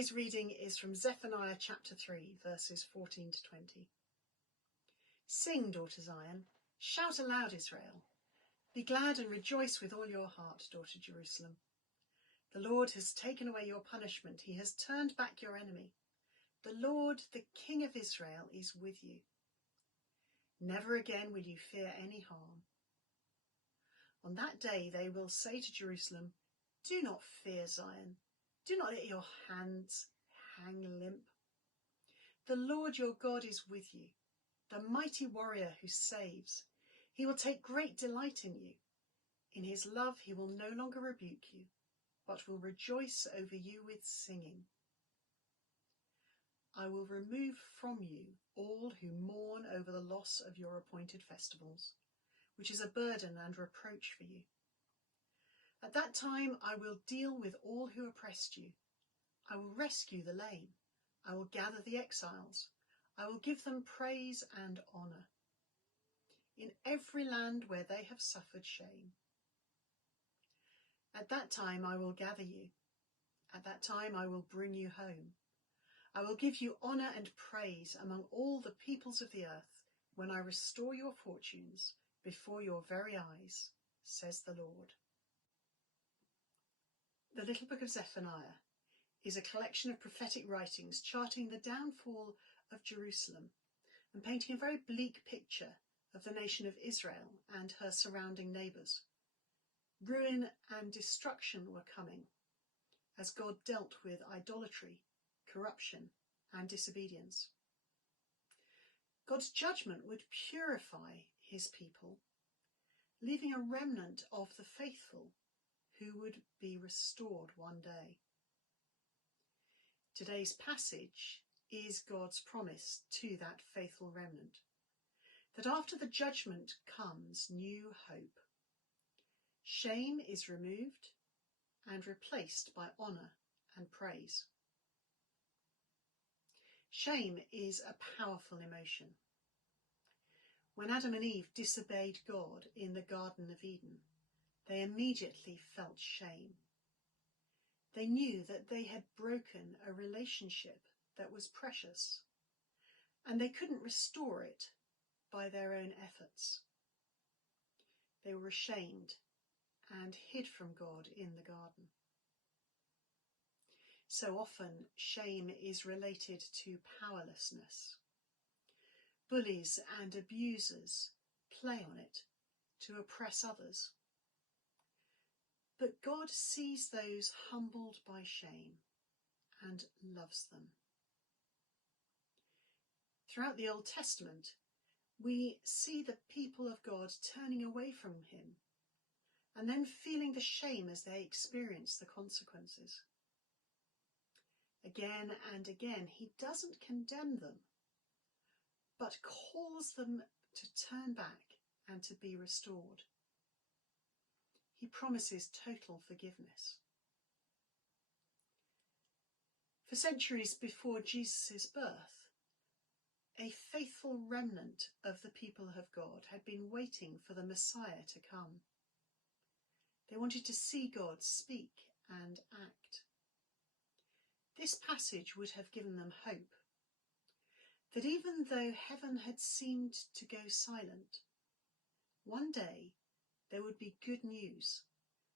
Today's reading is from Zephaniah chapter 3, verses 14 to 20. Sing, daughter Zion, shout aloud, Israel. Be glad and rejoice with all your heart, daughter Jerusalem. The Lord has taken away your punishment. He has turned back your enemy. The Lord, the King of Israel, is with you. Never again will you fear any harm. On that day they will say to Jerusalem, do not fear, Zion. Do not let your hands hang limp. The Lord your God is with you, the mighty warrior who saves. He will take great delight in you. In his love he will no longer rebuke you, but will rejoice over you with singing. I will remove from you all who mourn over the loss of your appointed festivals, which is a burden and reproach for you. At that time I will deal with all who oppressed you. I will rescue the lame. I will gather the exiles. I will give them praise and honour in every land where they have suffered shame. At that time I will gather you. At that time I will bring you home. I will give you honour and praise among all the peoples of the earth when I restore your fortunes before your very eyes, says the Lord. The little book of Zephaniah is a collection of prophetic writings charting the downfall of Jerusalem and painting a very bleak picture of the nation of Israel and her surrounding neighbours. Ruin and destruction were coming as God dealt with idolatry, corruption and disobedience. God's judgment would purify his people, leaving a remnant of the faithful who would be restored one day. Today's passage is God's promise to that faithful remnant, that after the judgment comes new hope. Shame is removed and replaced by honour and praise. Shame is a powerful emotion. When Adam and Eve disobeyed God in the Garden of Eden, they immediately felt shame. They knew that they had broken a relationship that was precious, and they couldn't restore it by their own efforts. They were ashamed and hid from God in the garden. So often, shame is related to powerlessness. Bullies and abusers play on it to oppress others. But God sees those humbled by shame and loves them. Throughout the Old Testament, we see the people of God turning away from him and then feeling the shame as they experience the consequences. Again and again, he doesn't condemn them, but calls them to turn back and to be restored. He promises total forgiveness. For centuries before Jesus' birth, a faithful remnant of the people of God had been waiting for the Messiah to come. They wanted to see God speak and act. This passage would have given them hope, that even though heaven had seemed to go silent, one day there would be good news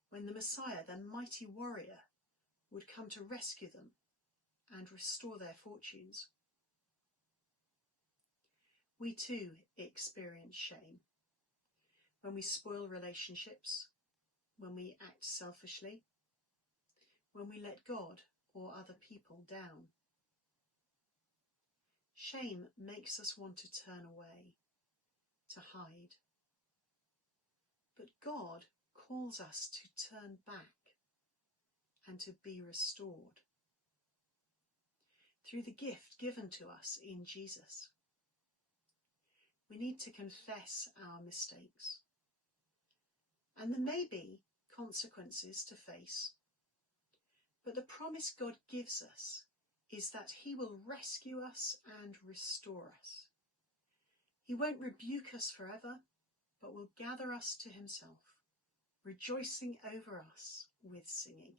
when the Messiah, the mighty warrior, would come to rescue them and restore their fortunes. We too experience shame when we spoil relationships, when we act selfishly, when we let God or other people down. Shame makes us want to turn away, to hide. But God calls us to turn back and to be restored through the gift given to us in Jesus. We need to confess our mistakes, and there may be consequences to face, but the promise God gives us is that he will rescue us and restore us. He won't rebuke us forever, but will gather us to himself, rejoicing over us with singing.